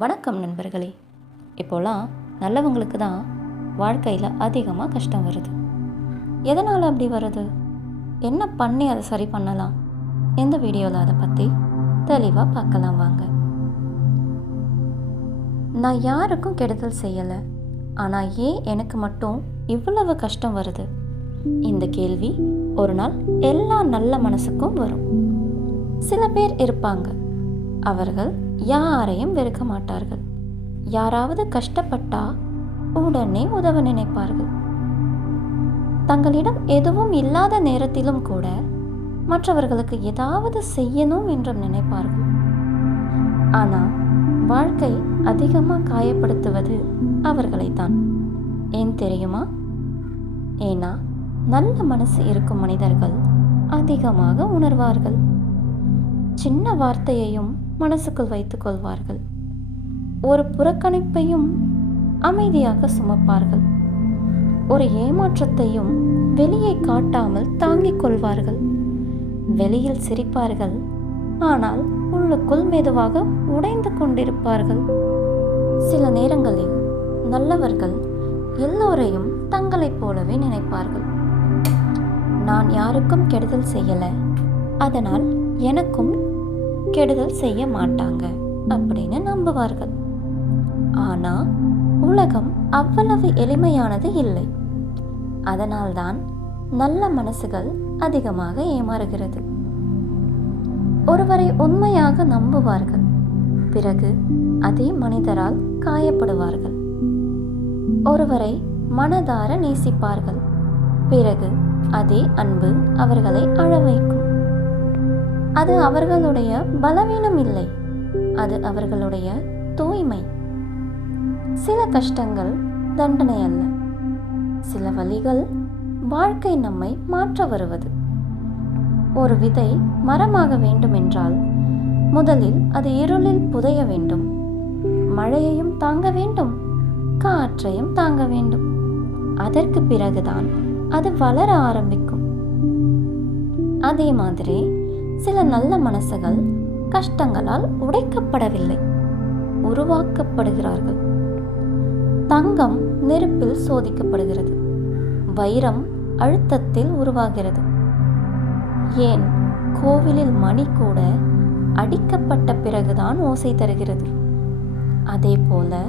வணக்கம் நண்பர்களே. இப்போலாம் நல்லவங்களுக்கு தான் வாழ்க்கையில் அதிகமாக கஷ்டம் வருது. எதனால் அப்படி வருது? என்ன பண்ணி அதை சரி பண்ணலாம்? இந்த வீடியோவில் அதை பற்றி தெளிவாக பார்க்கலாம் வாங்க. நான் யாருக்கும் கெடுதல் செய்யலை, ஆனால் ஏன் எனக்கு மட்டும் இவ்வளவு கஷ்டம் வருது? இந்த கேள்வி ஒரு நாள் எல்லா நல்ல மனசுக்கும் வரும். சில பேர் இருப்பாங்க, அவர்கள் யாரையும் வெறுக்க மாட்டார்கள். யாராவது கஷ்டப்பட்டா உடனே உதவ நினைப்பார்கள். தங்களிடம் எதுவும் இல்லாத நேரத்திலும் கூட மற்றவர்களுக்கு ஏதாவது செய்யணும் என்று நினைப்பார்கள். ஆனால் வாழ்க்கை அதிகமாக காயப்படுத்துவது அவர்களைத்தான். ஏன் தெரியுமா? ஏன்னா நல்ல மனசு இருக்கும் மனிதர்கள் அதிகமாக உணர்வார்கள். சின்ன வார்த்தையையும் மனசுக்குள் வைத்துக் கொள்வார்கள். ஒரு புறக்கணிப்பையும் அமைதியாக சுமப்பார்கள். ஒரு ஏமாற்றத்தையும் வெளியே காட்டாமல் தாங்கிக் கொள்வார்கள். வெளியில் சிரிப்பார்கள், ஆனால் உள்ளுக்குள் மெதுவாக உடைந்து கொண்டிருப்பார்கள். சில நேரங்களில் நல்லவர்கள் எல்லோரையும் தங்களைப் போலவே நினைப்பார்கள். நான் யாருக்கும் கெடுதல் செய்யலை, அதனால் எனக்கும் கெடுதல் செய்ய மாட்டாங்க அப்படின்னு நம்புவார்கள். ஆனால் உலகம் அவ்வளவு எளிமையானது இல்லை. அதனால்தான் நல்ல மனசுகள் அதிகமாக ஏமாறுகிறது. ஒருவரை உண்மையாக நம்புவார்கள், பிறகு அதே மனிதரால் காயப்படுவார்கள். ஒருவரை மனதார நேசிப்பார்கள், பிறகு அதே அன்பு அவர்களை அழ வைக்கும். அது அவர்களுடைய பலவீனம் இல்லை, அது அவர்களுடைய தூய்மை. சில கஷ்டங்கள் தண்டனை அல்ல, சில வலிகள் வாழ்க்கை நம்மை மாற்ற வருவது. ஒரு விதை மரமாக வேண்டுமென்றால் முதலில் அது இருளில் புதைய வேண்டும், மழையையும் தாங்க வேண்டும், காற்றையும் தாங்க வேண்டும். அதற்கு பிறகுதான் அது வளர ஆரம்பிக்கும். அதே மாதிரி சில நல்ல மனசுகள் கஷ்டங்களால் உடைக்கப்படவில்லை, உருவாக்கப்படுகிறார்கள். தங்கம் நெருப்பில் சோதிக்கப்படுகிறது, வைரம் அழுத்தத்தில் உருவாகிறது. ஏன் கோவிலில் மணி கூட அடிக்கப்பட்ட பிறகுதான் ஓசை தருகிறது. அதே போல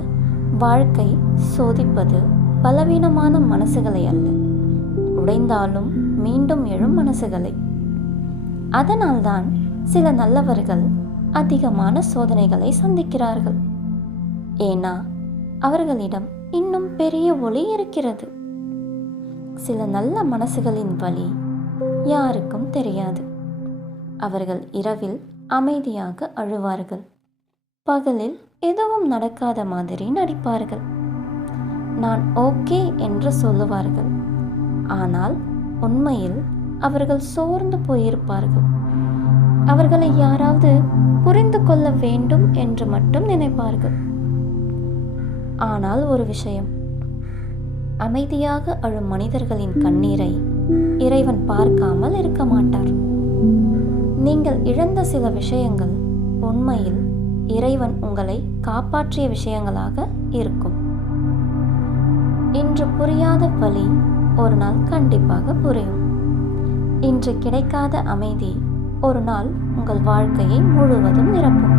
வாழ்க்கை சோதிப்பது பலவீனமான மனசுகளை அல்ல, உடைந்தாலும் மீண்டும் எழும் மனசுகளை. அதனால்தான் சில நல்லவர்கள் அதிகமான சோதனைகளை சந்திக்கிறார்கள். ஏன்னா அவர்களிடம் இன்னும் பெரிய ஒளி இருக்கிறது. சில நல்ல மனசுகளின் வலி யாருக்கும் தெரியாது. அவர்கள் இரவில் அமைதியாக அழுவார்கள், பகலில் எதுவும் நடக்காத மாதிரி நடிப்பார்கள். நான் ஓகே என்று சொல்லுவார்கள், ஆனால் உண்மையில் அவர்கள் சோர்ந்து போயிருப்பார்கள். அவர்களை யாராவது புரிந்து கொள்ள வேண்டும் என்று மட்டும் நினைப்பார்கள். ஆனால் ஒரு விஷயம், அமைதியாக அழும் மனிதர்களின் கண்ணீரை இறைவன் பார்க்காமல் இருக்க மாட்டார். நீங்கள் இழந்த சில விஷயங்கள் உண்மையில் இறைவன் உங்களை காப்பாற்றிய விஷயங்களாக இருக்கும். இன்று புரியாத வலி ஒரு நாள் கண்டிப்பாக புரியும். இன்று கிடைக்காத அமைதி ஒரு நாள் உங்கள் வாழ்க்கையை முழுவதும் நிரப்பும்.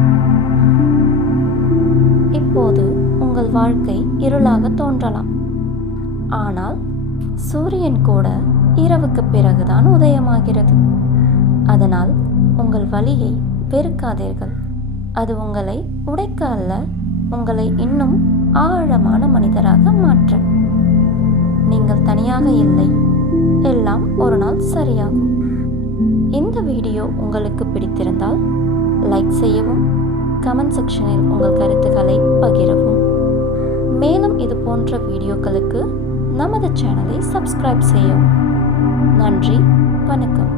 இப்போது உங்கள் வாழ்க்கை இருளாக தோன்றலாம், ஆனால் சூரியன் கூட இரவுக்கு பிறகுதான் உதயமாகிறது. அதனால் உங்கள் வலியை வெறுக்காதீர்கள். அது உங்களை உடைக்க அல்ல, உங்களை இன்னும் ஆழமான மனிதராக மாற்ற. நீங்கள் தனியாக இல்லை, எல்லாம் ஒரு நாள் சரியாகும். இந்த வீடியோ உங்களுக்கு பிடித்திருந்தால் லைக் செய்யவும், கமெண்ட் செக்ஷனில் உங்கள் கருத்துக்களை பகிரவும். மேலும் இது போன்ற வீடியோக்களுக்கு நமது சேனலை சப்ஸ்கிரைப் செய்யவும். நன்றி, வணக்கம்.